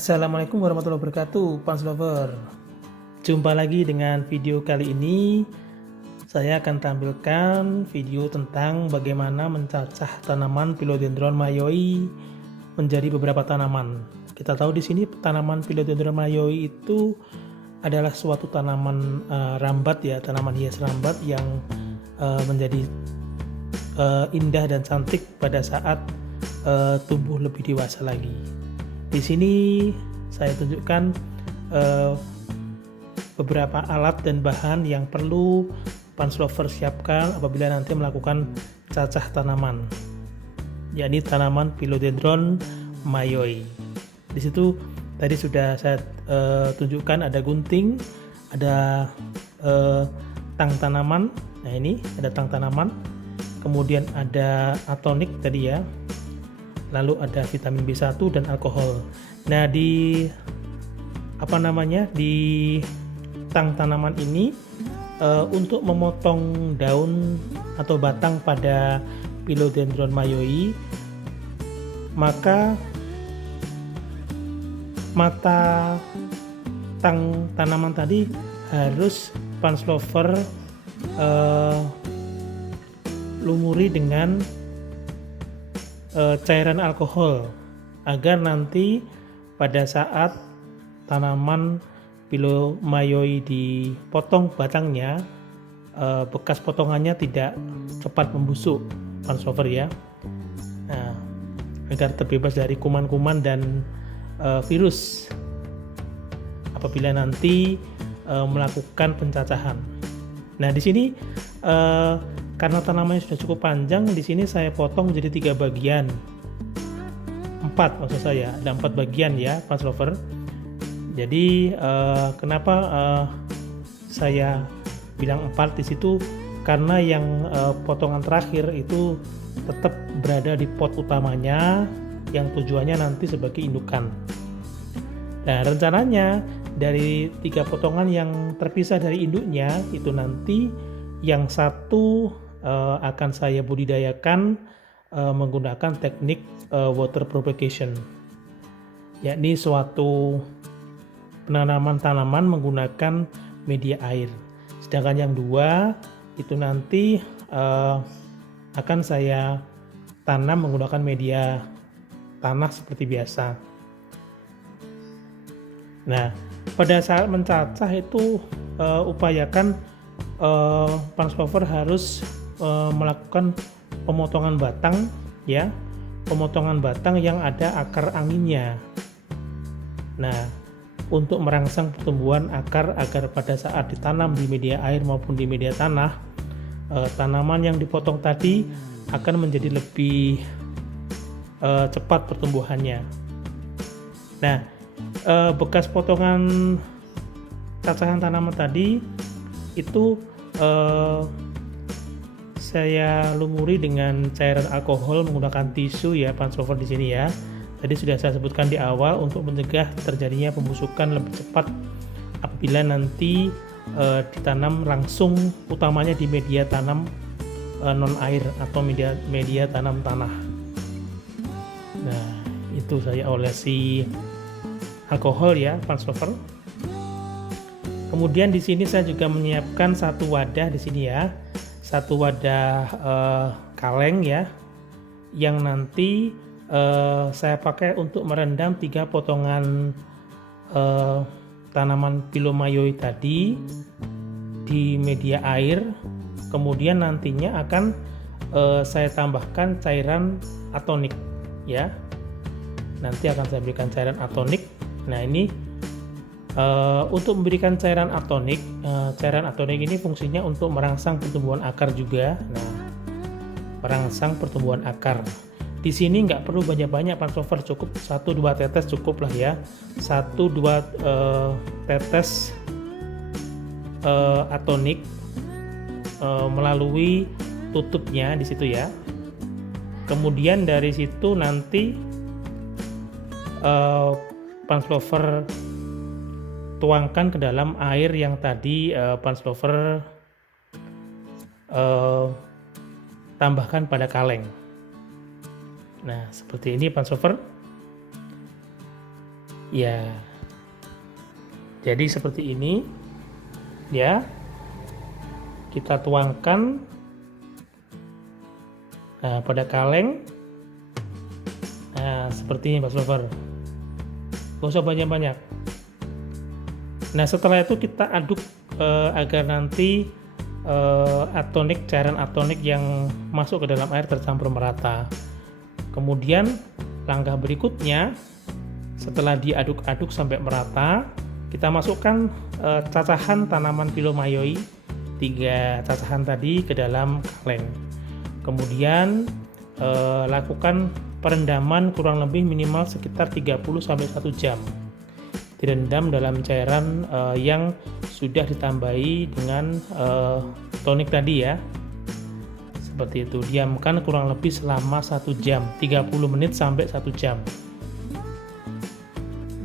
Assalamualaikum warahmatullahi wabarakatuh, Pans Lover. Jumpa lagi dengan video kali ini. Saya akan tampilkan video tentang bagaimana mencacah tanaman Philodendron mayoi menjadi beberapa tanaman. Kita tahu di sini tanaman Philodendron mayoi itu adalah suatu tanaman rambat ya, tanaman hias rambat yang menjadi indah dan cantik pada saat tumbuh lebih dewasa lagi. Di sini saya tunjukkan beberapa alat dan bahan yang perlu Pans Lover siapkan apabila nanti melakukan cacah tanaman, yakni tanaman Philodendron mayoi. Di situ tadi sudah saya tunjukkan ada gunting, ada tang tanaman. Nah ini ada tang tanaman, kemudian ada atonik tadi ya. Lalu ada vitamin B1 dan alkohol. Nah di tang tanaman ini untuk memotong daun atau batang pada Philodendron mayoi, maka mata tang tanaman tadi harus Pans Lover lumuri dengan cairan alkohol agar nanti pada saat tanaman Philo mayoi dipotong batangnya, bekas potongannya tidak cepat membusuk, Pans Lover ya. Nah, agar terbebas dari kuman-kuman dan virus apabila nanti melakukan pencacahan. Nah di sini karena tanamannya sudah cukup panjang, di sini saya potong menjadi 3 bagian. 4 maksud saya, ada 4 bagian ya, Pans Lover. Jadi kenapa saya bilang 4 di situ? Karena yang potongan terakhir itu tetap berada di pot utamanya, yang tujuannya nanti sebagai indukan. Nah rencananya dari 3 potongan yang terpisah dari induknya itu nanti yang satu akan saya budidayakan menggunakan teknik water propagation, yakni suatu penanaman tanaman menggunakan media air. Sedangkan yang 2 itu nanti akan saya tanam menggunakan media tanah seperti biasa. Nah pada saat mencacah itu upayakan Pans Lover harus melakukan pemotongan batang ya, pemotongan batang yang ada akar anginnya. Nah untuk merangsang pertumbuhan akar agar pada saat ditanam di media air maupun di media tanah, tanaman yang dipotong tadi akan menjadi lebih cepat pertumbuhannya. Nah bekas potongan cacahan tanaman tadi itu saya lumuri dengan cairan alkohol menggunakan tisu ya, Pans Lover di sini ya. Tadi sudah saya sebutkan di awal untuk mencegah terjadinya pembusukan lebih cepat apabila nanti ditanam langsung, utamanya di media tanam non air atau media tanam tanah. Nah itu saya olesi alkohol ya, Pans Lover. Kemudian di sini saya juga menyiapkan satu wadah di sini ya, satu wadah kaleng ya, yang nanti saya pakai untuk merendam 3 potongan tanaman Philo mayoi tadi di media air. Kemudian nantinya akan saya tambahkan cairan atonik ya. Nanti akan saya berikan cairan atonik. Nah ini untuk memberikan cairan atonik ini fungsinya untuk merangsang pertumbuhan akar juga. Nah, merangsang pertumbuhan akar. Di sini nggak perlu banyak-banyak, Pans Lover, cukup 1-2 tetes cukup lah ya. 1-2 tetes atonik melalui tutupnya di situ ya. Kemudian dari situ nanti Pans Lover tuangkan ke dalam air yang tadi Pans Lover tambahkan pada kaleng. Nah seperti ini Pans Lover. Ya, jadi seperti ini ya, kita tuangkan pada kaleng. Nah, seperti ini Mas Lover, gak usah banyak-banyak. Nah, setelah itu kita aduk agar nanti cairan atonik yang masuk ke dalam air tercampur merata. Kemudian langkah berikutnya, setelah diaduk-aduk sampai merata, kita masukkan cacahan tanaman Pilomayoi, 3 cacahan tadi ke dalam kaleng. Kemudian lakukan perendaman kurang lebih minimal sekitar 30-1 jam. Direndam dalam cairan yang sudah ditambahi dengan tonik tadi ya. Seperti itu, diamkan kurang lebih selama 1 jam, 30 menit sampai 1 jam.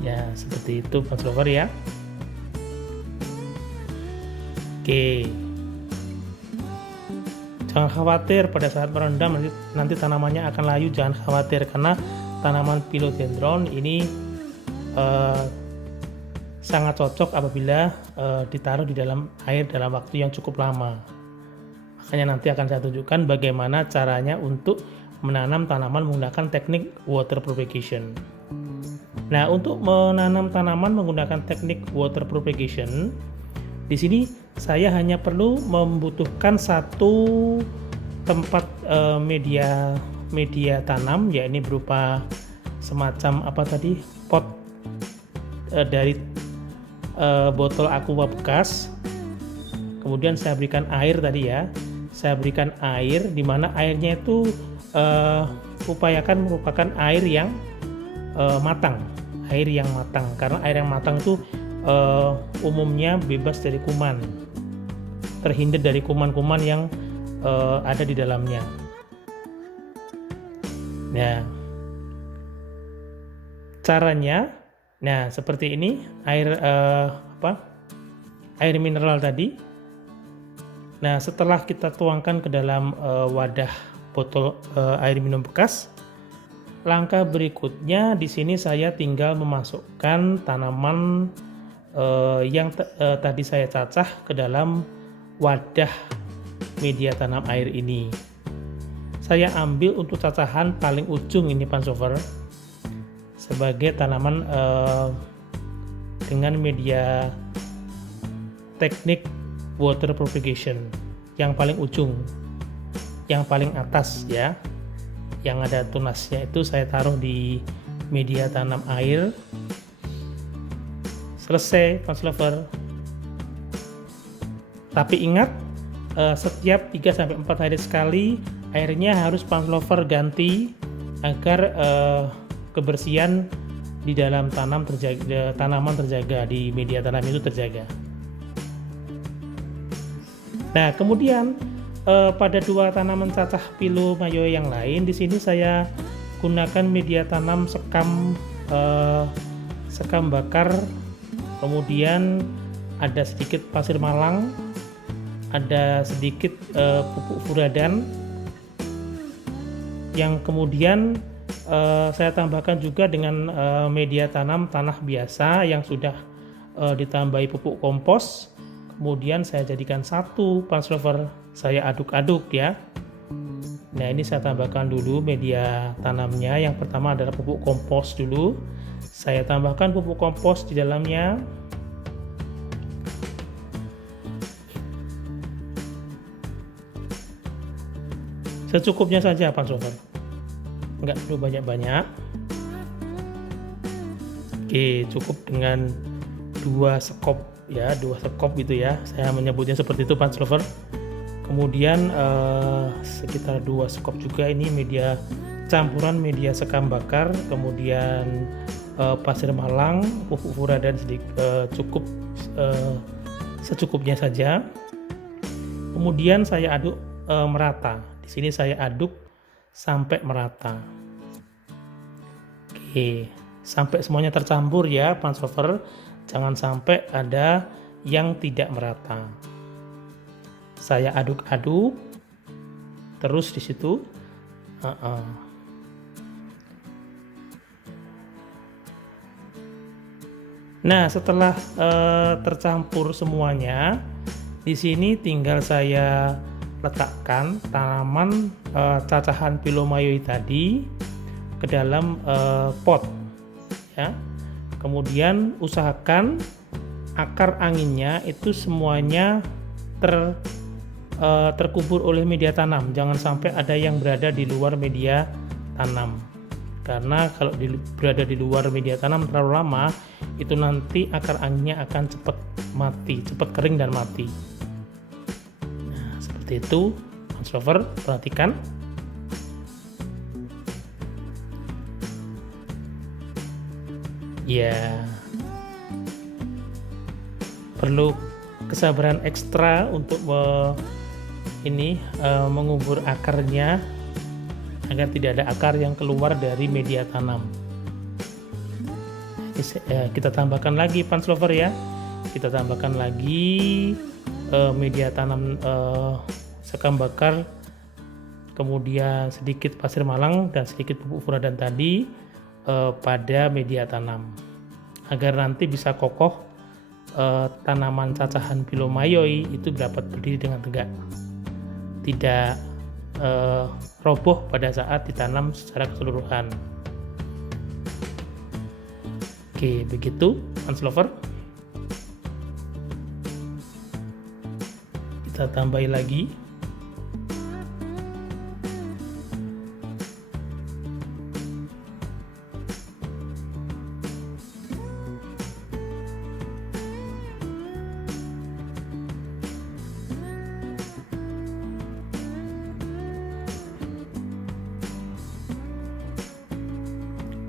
Ya, seperti itu Mas Lover ya. Oke. Jangan khawatir pada saat merendam nanti tanamannya akan layu, jangan khawatir karena tanaman Philodendron ini sangat cocok apabila ditaruh di dalam air dalam waktu yang cukup lama. Makanya nanti akan saya tunjukkan bagaimana caranya untuk menanam tanaman menggunakan teknik water propagation. Nah, untuk menanam tanaman menggunakan teknik water propagation, di sini saya hanya perlu membutuhkan satu tempat media tanam, yakni berupa semacam pot dari botol aqua bekas. Kemudian saya berikan air tadi ya, saya berikan air, di mana airnya itu upayakan merupakan air yang matang, karena air yang matang itu umumnya bebas dari kuman, terhindar dari kuman-kuman yang ada di dalamnya. Nah, caranya, nah seperti ini, air mineral tadi. Nah, setelah kita tuangkan ke dalam wadah botol air minum bekas, langkah berikutnya di sini saya tinggal memasukkan tanaman yang tadi saya cacah ke dalam wadah media tanam air ini. Saya ambil untuk cacahan paling ujung ini Pan Sover, sebagai tanaman dengan media teknik water propagation yang paling ujung, yang paling atas ya, yang ada tunasnya itu saya taruh di media tanam air. Selesai Pan Lover. Tapi ingat, setiap 3-4 hari sekali airnya harus Pan Lover ganti agar kebersihan di dalam tanaman terjaga, di media tanam itu terjaga. Nah, kemudian pada 2 tanaman cacah Pilomayoi yang lain, di sini saya gunakan media tanam sekam bakar, kemudian ada sedikit pasir malang, ada sedikit pupuk furadan, yang kemudian saya tambahkan juga dengan media tanam tanah biasa yang sudah ditambahi pupuk kompos. Kemudian saya jadikan satu Pan Lover, saya aduk-aduk ya. Nah, ini saya tambahkan dulu media tanamnya. Yang pertama adalah pupuk kompos dulu. Saya tambahkan pupuk kompos di dalamnya. Secukupnya saja Pan Lover, nggak perlu banyak-banyak. Oke, cukup dengan 2 sekop ya, 2 sekop gitu ya, saya menyebutnya seperti itu Pan Lover. Kemudian sekitar 2 sekop juga ini campuran media sekam bakar, kemudian pasir malang, pupuk furadan cukup secukupnya saja. Kemudian saya aduk merata. Di sini saya aduk sampai merata. Oke, sampai semuanya tercampur ya Pan Lover. Jangan sampai ada yang tidak merata. Saya aduk-aduk terus di situ. Nah, setelah tercampur semuanya, di sini tinggal saya letakkan tanaman cacahan Pilomayoi tadi ke dalam pot, ya. Kemudian usahakan akar anginnya itu semuanya terkubur oleh media tanam. Jangan sampai ada yang berada di luar media tanam. Karena kalau berada di luar media tanam terlalu lama, itu nanti akar anginnya akan cepat mati, cepat kering dan mati. Nah, seperti itu, Mas Lover, perhatikan. Ya, perlu kesabaran ekstra untuk mengubur akarnya agar tidak ada akar yang keluar dari media tanam. Kita tambahkan lagi, Fans Lover, ya. Kita tambahkan lagi media tanam sekam bakar, kemudian sedikit pasir malang dan sedikit pupuk furadan tadi pada media tanam, agar nanti bisa kokoh tanaman cacahan Pilomayoi itu dapat berdiri dengan tegak, tidak roboh pada saat ditanam secara keseluruhan. Oke, begitu, Fans Lover. Kita tambahin lagi.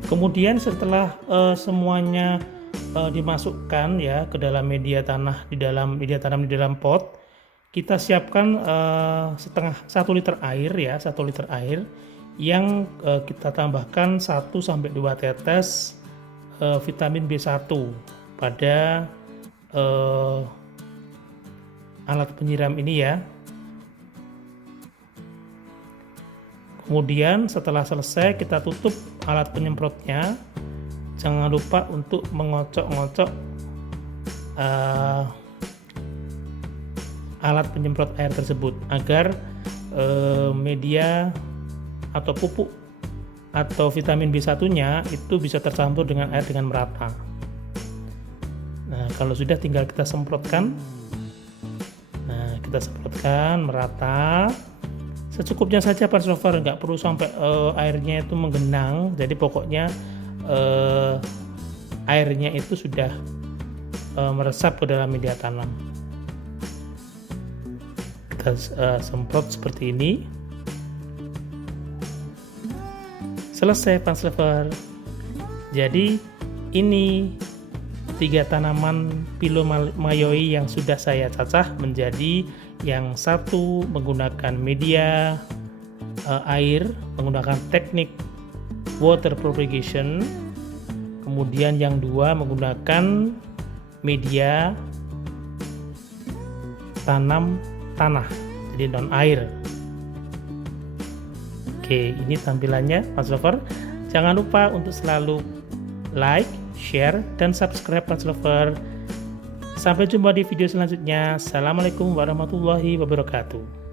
Kemudian setelah semuanya dimasukkan ya ke dalam media tanam di dalam pot, kita siapkan 1 liter air ya, 1 liter air yang kita tambahkan 1-2 tetes vitamin B1 pada alat penyiram ini ya. Kemudian setelah selesai kita tutup alat penyemprotnya. Jangan lupa untuk mengocok-ngocok alat penyemprot air tersebut agar media atau pupuk atau vitamin B1-nya itu bisa tercampur dengan air dengan merata. Nah, kalau sudah tinggal kita semprotkan. Nah, kita semprotkan merata. Secukupnya saja, Fans Lover, nggak perlu sampai airnya itu menggenang. Jadi pokoknya airnya itu sudah meresap ke dalam media tanam. Kita semprot seperti ini. Selesai, Fans Lover. Jadi ini 3 tanaman Pilomayoi yang sudah saya cacah menjadi yang satu menggunakan media air menggunakan teknik water propagation, kemudian yang 2 menggunakan media tanam tanah, jadi non air. Oke, ini tampilannya, Fans Lover. Jangan lupa untuk selalu like, share, dan subscribe, Fans Lover. Sampai jumpa di video selanjutnya. Assalamualaikum warahmatullahi wabarakatuh.